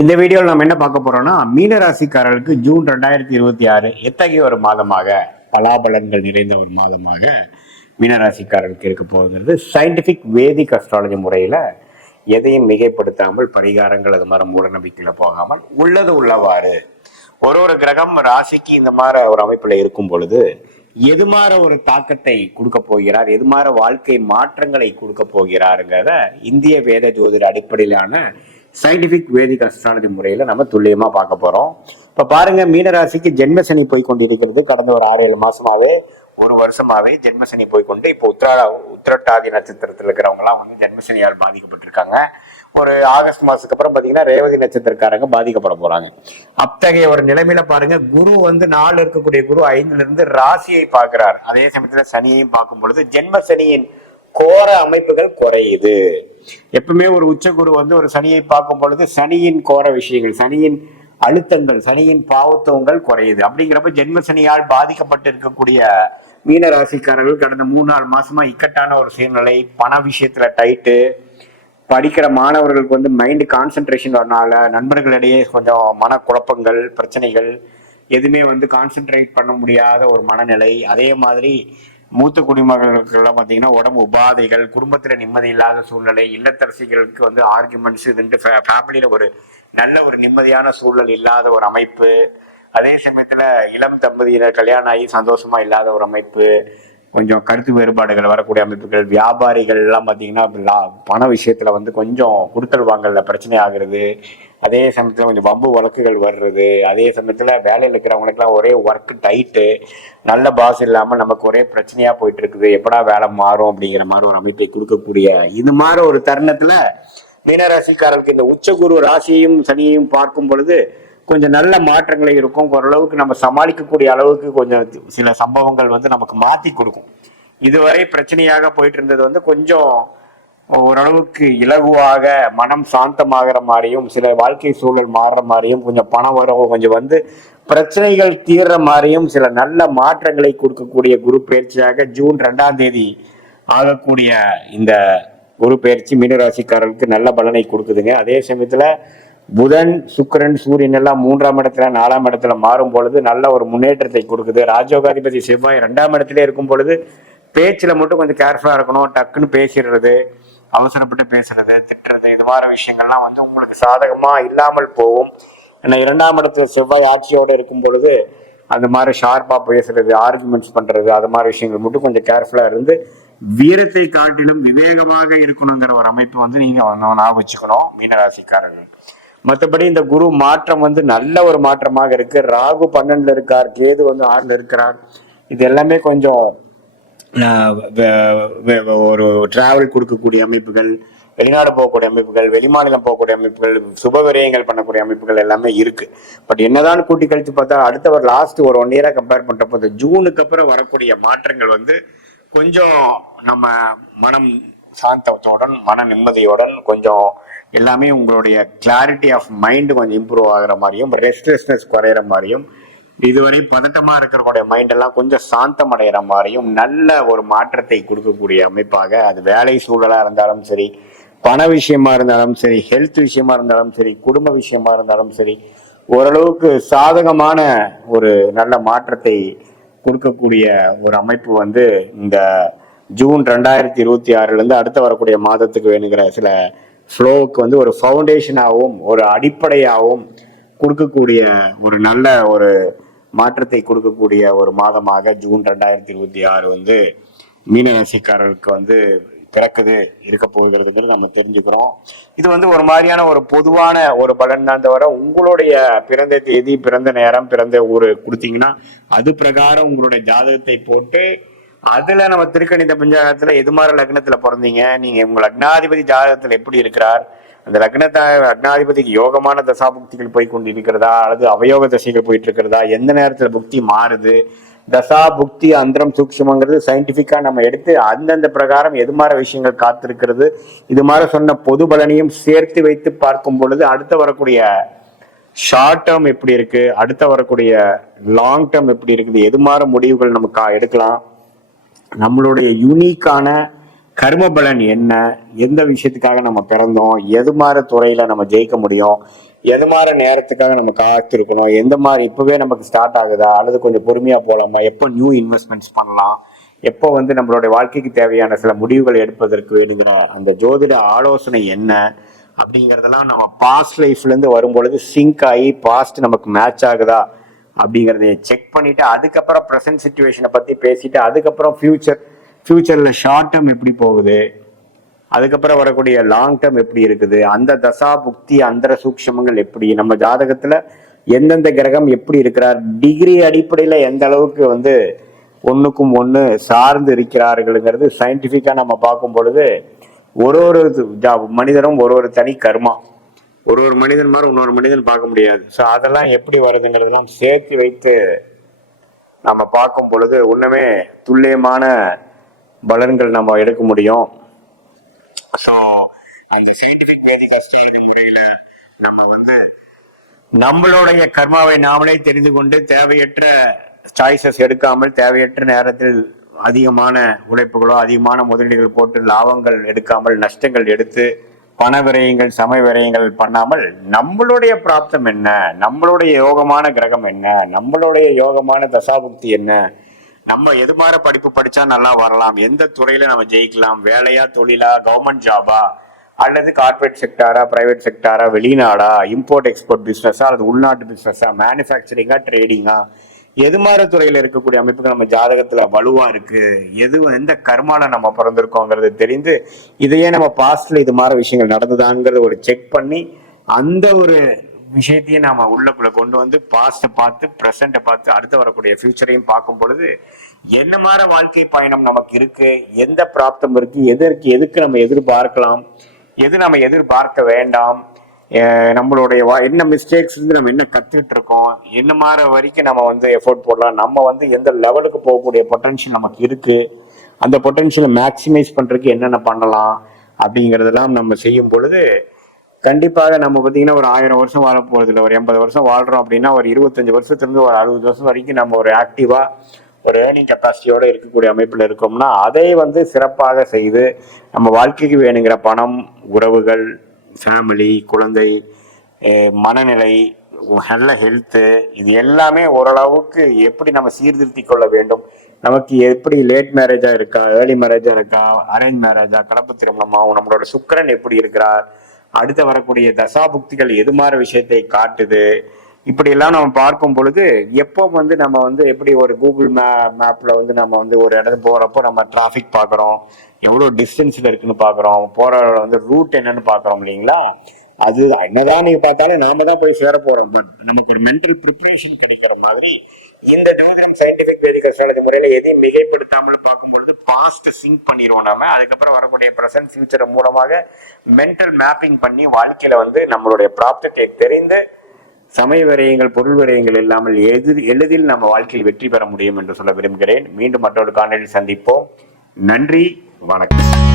இந்த வீடியோவில் நம்ம என்ன பார்க்க போறோம்னா, மீனராசிக்காரர்களுக்கு ஜூன் 2026 எத்தகைய ஒரு மாதமாக, பலாபலன்கள் நிறைந்த ஒரு மாதமாக மீனராசிக்காரர்களுக்கு இருக்க போகுங்கிறது சயின்டிபிக் வேதிக் அஸ்ட்ராலஜி முறையில எதையும் மிகைப்படுத்தாமல், பரிகாரங்கள் அது மாதிரி மூட நம்பிக்கையில போகாமல் உள்ளது உள்ளவாறு ஒரு கிரகம் ராசிக்கு இந்த மாதிரி ஒரு அமைப்புல இருக்கும் பொழுது எது மாதிரி ஒரு தாக்கத்தை கொடுக்க போகிறார், எது மாதிரி வாழ்க்கை மாற்றங்களை கொடுக்க போகிறாருங்கிறத இந்திய வேத ஜோதிட அடிப்படையிலான சயின்டிபிக் வேதிக் அஸ்ட்ராலஜி முறையில நம்ம துல்லியமா பார்க்க போறோம். இப்ப பாருங்க, மீனராசிக்கு ஜென்மசனி போய் கொண்டிருக்கிறது. கடந்த ஒரு 6-7 மாசமாவே, ஒரு வருஷமாவே ஜென்மசனி போய்கொண்டு இப்போ உத்திரட்டாதி நட்சத்திரத்தில் இருக்கிறவங்க எல்லாம் வந்து ஜென்மசனியால் பாதிக்கப்பட்டிருக்காங்க. ஒரு ஆகஸ்ட் மாசத்துக்கு அப்புறம் பாத்தீங்கன்னா ரேவதி நட்சத்திரக்காரங்க பாதிக்கப்பட போறாங்க. அத்தகைய ஒரு நிலைமையில பாருங்க, குரு வந்து 4 இருக்கக்கூடிய குரு 5ல இருந்து ராசியை பார்க்கிறார். அதே சமயத்துல சனியையும் பார்க்கும் பொழுது ஜென்ம சனியின் கோர அமைப்புகள் குறையுது. எப்பவுமே ஒரு உச்சகுரு வந்து ஒரு சனியை பார்க்கும் பொழுது சனியின் கோர விஷயங்கள், சனியின் அழுத்தங்கள், சனியின் பாவத்துவங்கள் குறையுது. அப்படிங்கிறப்ப ஜென்ம சனியால் பாதிக்கப்பட்டு இருக்கக்கூடிய மீன ராசிக்காரர்கள் கடந்த 3-4 மாசமா இக்கட்டான ஒரு சூழ்நிலை, பண விஷயத்துல டைட்டு, படிக்கிற மாணவர்களுக்கு வந்து மைண்ட் கான்சென்ட்ரேஷன் வரனால நண்பர்களிடையே கொஞ்சம் மனக்குழப்பங்கள், பிரச்சனைகள், எதுவுமே வந்து கான்சென்ட்ரேட் பண்ண முடியாத ஒரு மனநிலை. அதே மாதிரி மூத்த குடிமகர்களுக்கெல்லாம் பார்த்தீங்கன்னா உடம்பு உபாதைகள், குடும்பத்துல நிம்மதி இல்லாத சூழ்நிலை, இல்லத்தரசிகளுக்கு வந்து ஆர்குமெண்ட்ஸ், இதுன்ட்டு ஃபேமிலியில ஒரு நல்ல ஒரு நிம்மதியான சூழல் இல்லாத ஒரு அமைப்பு. அதே சமயத்துல இளம் தம்பதியினர் கல்யாணம் ஆகி சந்தோஷமா இல்லாத ஒரு அமைப்பு, கொஞ்சம் கருத்து வேறுபாடுகள் வரக்கூடிய அமைப்புகள், வியாபாரிகள் எல்லாம் பார்த்தீங்கன்னா பண விஷயத்துல வந்து கொஞ்சம் கொடுக்கல் வாங்கல பிரச்சனை ஆகுறது. அதே சமயத்துல கொஞ்சம் வம்பு வழக்குகள் வர்றது. அதே சமயத்துல வேலையில் இருக்கிறவங்களுக்குலாம் ஒரே ஒர்க் டைட்டு, நல்ல பாஸ் இல்லாம நமக்கு ஒரே பிரச்சனையா போயிட்டு இருக்குது, எப்படா வேலை மாறும் அப்படிங்கிற மாதிரி ஒரு அமைப்பை கொடுக்கக்கூடிய இது மாதிரி ஒரு தருணத்துல மீனராசிக்காரர்களுக்கு இந்த உச்சகுரு ராசியையும் சனியையும் பார்க்கும் பொழுது கொஞ்சம் நல்ல மாற்றங்களே இருக்கும். ஓரளவுக்கு நம்ம சமாளிக்கக்கூடிய அளவுக்கு கொஞ்சம் சில சம்பவங்கள் வந்து நமக்கு மாத்தி கொடுக்கும். இதுவரை பிரச்சனையாக போயிட்டு இருந்தது வந்து கொஞ்சம் ஓரளவுக்கு இலகுவாக, மனம் சாந்தமாகிற மாதிரியும், சில வாழ்க்கை சூழல் மாறுற மாதிரியும், கொஞ்சம் பணம் வரவு கொஞ்சம் வந்து பிரச்சனைகள் தீர்ற மாதிரியும் சில நல்ல மாற்றங்களை கொடுக்கக்கூடிய குரு பயிற்சியாக ஜூன் 2ஆம் தேதி ஆகக்கூடிய இந்த குரு பயிற்சி மீனராசிக்காரர்களுக்கு நல்ல பலனை கொடுக்குதுங்க. அதே சமயத்துல புதன், சுக்கிரன், சூரியன் எல்லாம் 3ஆம் இடத்துல 4ஆம் இடத்துல மாறும் பொழுது நல்ல ஒரு முன்னேற்றத்தை கொடுக்குது. ராஜயோகாதிபதி செவ்வாய் 2ஆம் இடத்துல இருக்கும் பொழுது பேச்சுல மட்டும் கொஞ்சம் கேர்ஃபுல்லா இருக்கணும். டக்குன்னு பேசிடுறது, அவசரப்பட்டு பேசுறது, திட்டுறது, இது மாதிரி விஷயங்கள்லாம் வந்து உங்களுக்கு சாதகமா இல்லாமல் போகும். ஏன்னா 2ஆம் இடத்துல செவ்வாய் ஆட்சியோட இருக்கும் பொழுது அந்த மாதிரி ஷார்ப்பா பேசுறது, ஆர்குமெண்ட்ஸ் பண்றது, அது மாதிரி விஷயங்கள் மட்டும் கொஞ்சம் கேர்ஃபுல்லா இருந்து வீரத்தை காட்டிலும் விவேகமாக இருக்கணுங்கிற ஒரு அமைப்பு வந்து நீங்க ஞாபகம் வச்சுக்கணும் மீனராசிக்காரர்கள். மற்றபடி இந்த குரு மாற்றம் வந்து நல்ல ஒரு மாற்றமாக இருக்கு. ராகு 12ல இருக்கார், கேது வந்து 6ல இருக்கிறார். இது எல்லாமே கொஞ்சம் ஒரு டிராவல் கொடுக்கக்கூடிய அமைப்புகள், வெளிநாடு போகக்கூடிய அமைப்புகள், வெளிமாநிலம் போகக்கூடிய அமைப்புகள், சுப விரயங்கள் பண்ணக்கூடிய அமைப்புகள் எல்லாமே இருக்கு. பட் என்னதான் கூட்டி கழித்து பார்த்தா அடுத்த ஒரு லாஸ்ட் ஒரு 1 இயரா கம்பேர் பண்றப்போ இந்த ஜூனுக்கு அப்புறம் வரக்கூடிய மாற்றங்கள் வந்து கொஞ்சம் நம்ம மனம் சாந்தத்துடன், மன நிம்மதியுடன், கொஞ்சம் எல்லாமே உங்களுடைய கிளாரிட்டி ஆஃப் மைண்ட் கொஞ்சம் இம்ப்ரூவ் ஆகிற மாதிரியும், ரெஸ்ட்லெஸ்னஸ் குறையிற மாதிரியும், இதுவரை பதட்டமா இருக்கிறவங்களுடைய மைண்ட் எல்லாம் கொஞ்சம் சாந்தம் அடைகிற மாதிரியும் நல்ல ஒரு மாற்றத்தை கொடுக்கக்கூடிய அமைப்பாக, அது வேலை சூழலா இருந்தாலும் சரி, பண விஷயமா இருந்தாலும் சரி, ஹெல்த் விஷயமா இருந்தாலும் சரி, குடும்ப விஷயமா இருந்தாலும் சரி, ஓரளவுக்கு சாதகமான ஒரு நல்ல மாற்றத்தை கொடுக்கக்கூடிய ஒரு அமைப்பு வந்து இந்த ஜூன் 2026 இருந்து அடுத்த வரக்கூடிய மாதத்துக்கு வேணுங்கிற சில ஃப்ளோவுக்கு வந்து ஒரு ஃபவுண்டேஷனாகவும் ஒரு அடிப்படையாகவும் கொடுக்கக்கூடிய ஒரு நல்ல ஒரு மாற்றத்தை கொடுக்கக்கூடிய ஒரு மாதமாக ஜூன் 2026 வந்து மீனராசிக்காரர்களுக்கு வந்து பிறக்குது, இருக்க போகிறதுங்கிறது நம்ம தெரிஞ்சுக்கிறோம். இது வந்து ஒரு மாதிரியான ஒரு பொதுவான ஒரு பலன் தான் தவிர, உங்களுடைய பிறந்த தேதி, பிறந்த நேரம், பிறந்த ஊர் கொடுத்தீங்கன்னா அது பிரகாரம் உங்களுடைய ஜாதகத்தை போட்டு அதுல நம்ம திருக்கணித பஞ்சாங்கத்துல எது மாதிரி லக்னத்துல பிறந்தீங்க, நீங்க உங்க லக்னாதிபதி ஜாதகத்துல எப்படி இருக்கிறார், அந்த லக்னாதிபதிக்கு யோகமான தசாபுக்திகள் போய் கொண்டு இருக்கிறதா அல்லது அவயோக தசைகள் போயிட்டு இருக்கிறதா, எந்த நேரத்துல புக்தி மாறுது, தசா புக்தி அந்தரம் சூக்ஷ்மங்கிறது சயின்டிபிக்கா நம்ம எடுத்து அந்தந்த பிரகாரம் எது மாதிரி விஷயங்கள் காத்திருக்கிறது, இது மாதிரி சொன்ன பொது பலனையும் சேர்த்து வைத்து பார்க்கும் பொழுது அடுத்த வரக்கூடிய ஷார்ட் டேர்ம் எப்படி இருக்கு, அடுத்த வரக்கூடிய லாங் டேர்ம் எப்படி இருக்குது, எது மாதிரி முடிவுகள் நமக்கு எடுக்கலாம், நம்மளுடைய யூனிக்கான கர்ம பலன் என்ன, எந்த விஷயத்துக்காக நம்ம பிறந்தோம், எது மாதிரி துறையில நம்ம ஜெயிக்க முடியும், எது மாதிரி நேரத்துக்காக நம்ம காத்திருக்கணும், எந்த மாதிரி இப்பவே நமக்கு ஸ்டார்ட் ஆகுதா அல்லது கொஞ்சம் பொறுமையா போலாமா, எப்போ நியூ இன்வெஸ்ட்மெண்ட்ஸ் பண்ணலாம், எப்போ வந்து நம்மளுடைய வாழ்க்கைக்கு தேவையான சில முடிவுகள் எடுப்பதற்கு வேணுங்கிற அந்த ஜோதிட ஆலோசனை என்ன அப்படிங்கிறதெல்லாம் நம்ம பாஸ்ட் லைஃப்ல இருந்து வரும்பொழுது சிங்க் ஆகி பாஸ்ட் நமக்கு மேட்ச் ஆகுதா அப்படிங்கிறத செக் பண்ணிட்டு அதுக்கப்புறம் ப்ரெசன்ட் சுச்சுவேஷனை பத்தி பேசிட்டு அதுக்கப்புறம் ஃபியூச்சர்ல ஷார்ட் டேர்ம் எப்படி போகுது, அதுக்கப்புறம் வரக்கூடிய லாங் டேர்ம் எப்படி இருக்குது, அந்த தசா புக்தி அந்தர சூக்ஷமங்கள் எப்படி, நம்ம ஜாதகத்துல எந்தெந்த கிரகம் எப்படி இருக்கிறார், டிகிரி அடிப்படையில எந்த அளவுக்கு வந்து ஒண்ணுக்கும் ஒண்ணு சார்ந்து இருக்கிறார்களுங்கிறது சயின்டிபிக்கா நம்ம பார்க்கும் பொழுது ஒரு மனிதனும் ஒரு தனி கர்மா, ஒரு மனிதன் மாதிரி இன்னொரு மனிதன் பார்க்க முடியாது. ஸோ அதெல்லாம் எப்படி வருதுங்கிறதெல்லாம் சேர்த்து வைத்து நம்ம பார்க்கும் பொழுது ஒண்ணுமே துல்லியமான பலன்கள் நம்ம எடுக்க முடியும். ஸோ அந்த சயின்டிபிக் வேதிக் அஸ்ட்ராலஜி முறையில நம்ம வந்து நம்மளுடைய கர்மாவை நாமளே தெரிந்து கொண்டு தேவையற்ற சாய்ஸஸ் எடுக்காமல் தேவையற்ற நேரத்தில் அதிகமான உழைப்புகளோ அதிகமான முதலீடுகள் போட்டு லாபங்கள் எடுக்காமல் நஷ்டங்கள் எடுத்து பண விரயங்கள் சமய விரயங்கள் பண்ணாமல் நம்மளுடைய பிராப்தம் என்ன, நம்மளுடைய யோகமான கிரகம் என்ன, நம்மளுடைய யோகமான தசாபுக்தி என்ன, நம்ம எது மாதிரி படிப்பு படிச்சா நல்லா வரலாம், எந்த துறையில நம்ம ஜெயிக்கலாம், வேலையா தொழிலா கவர்மெண்ட் ஜாபா அல்லது கார்பரேட் செக்டாரா பிரைவேட் செக்டாரா வெளிநாடா இம்போர்ட் எக்ஸ்போர்ட் பிசினஸா அல்லது உள்நாட்டு பிசினஸா மேனுஃபேக்சரிங்கா ட்ரேடிங்கா எது மாதிரி துறையில இருக்கக்கூடிய அமைப்புகள் நம்ம ஜாதகத்துல வலுவா இருக்கு, எந்த கர்மால நம்ம பிறந்திருக்கோங்கிறது தெரிந்து இதையே நம்ம பாஸ்ட்ல இது மாதிரி விஷயங்கள் நடந்ததாங்கிறத ஒரு செக் பண்ணி அந்த ஒரு விஷயத்தையும் நாம உள்ளக்குள்ள கொண்டு வந்து பாஸ்ட பார்த்து ப்ரெசண்ட்டை பார்த்து அடுத்து வரக்கூடிய ஃபியூச்சரையும் பார்க்கும் பொழுது என்ன மாதிரி வாழ்க்கை பயணம் நமக்கு இருக்கு, எந்த பிராப்தம் இருக்கு, எதுக்கு நம்ம எதிர்பார்க்கலாம், எது நம்ம எதிர்பார்க்க வேண்டாம், நம்மளுடைய என்ன மிஸ்டேக்ஸ் இருந்து நம்ம என்ன கத்துக்கிட்டு இருக்கோம், என்ன மாதிரி வரைக்கும் நம்ம வந்து எஃபோர்ட் போடலாம், நம்ம வந்து எந்த லெவலுக்கு போகக்கூடிய பொட்டன்ஷியல் நமக்கு இருக்கு, அந்த பொட்டன்ஷியலை மேக்சிமைஸ் பண்றதுக்கு என்னென்ன பண்ணலாம் அப்படிங்கிறதெல்லாம் நம்ம செய்யும் பொழுது கண்டிப்பாக நம்ம பார்த்தீங்கன்னா ஒரு 1000 வருஷம் வாழ போறது இல்லை, ஒரு 80 வருஷம் வாழ்றோம் அப்படின்னா ஒரு 25 வருஷத்துலேருந்து ஒரு 60 வருஷம் வரைக்கும் நம்ம ஒரு ஆக்டிவா ஒரு ஏர்னிங் கெப்பாசிட்டியோட இருக்கக்கூடிய அமைப்புல இருக்கோம்னா அதை வந்து சிறப்பாக செய்து நம்ம வாழ்க்கைக்கு வேணுங்கிற பணம், உறவுகள், ஃபேமிலி, குழந்தை, மனநிலை, நல்ல ஹெல்த்து, இது எல்லாமே ஓரளவுக்கு எப்படி நம்ம சீர்திருத்தி கொள்ள வேண்டும், நமக்கு எப்படி லேட் மேரேஜா இருக்கா, ஏர்லி மேரேஜா இருக்கா, அரேஞ்ச் மேரேஜா, கலப்பு திருமணமா, நம்மளோட சுக்கிரன் எப்படி இருக்கிறார், அடுத்து வரக்கூடிய தசாபுக்திகள் எது மாதிரி விஷயத்தை காட்டுது, இப்படி எல்லாம் நம்ம பார்க்கும் பொழுது எப்போ வந்து நம்ம வந்து எப்படி ஒரு கூகுள் மேப்ல வந்து நம்ம வந்து ஒரு இடத்துக்கு போறப்போ நம்ம டிராஃபிக் பார்க்குறோம், எவ்வளோ டிஸ்டன்ஸ்ல இருக்குன்னு பார்க்குறோம், போற வந்து ரூட் என்னன்னு பார்க்குறோம் இல்லைங்களா, அது என்னதான் நீங்க பார்த்தாலும் நாம தான் போய் சேர போறோம். நமக்கு ஒரு மென்டல் ப்ரிப்பரேஷன் கிடைக்கிற மாதிரி இந்த ஜோதிடம் சயின்டிபிக் வேதிக் அஸ்ட்ராலஜி முறையில எதையும் மிகைப்படுத்தாமல் பார்க்கும்பொழுது பாஸ்ட் சிங்க் பண்ணிடுவோம் நம்ம. அதுக்கப்புறம் வரக்கூடிய ப்ரெசன்ட் ஃபியூச்சர் மூலமாக மென்டல் மேப்பிங் பண்ணி வாழ்க்கையில வந்து நம்மளுடைய பிராப்தத்தை தெரிந்து சமய விரயங்கள் பொருள் விரயங்கள் இல்லாமல் எளிதில் நம்ம வாழ்க்கையில் வெற்றி பெற முடியும் என்று சொல்ல விரும்புகிறேன். மீண்டும் மற்றொரு காணொலியில் சந்திப்போம். நன்றி, வணக்கம்.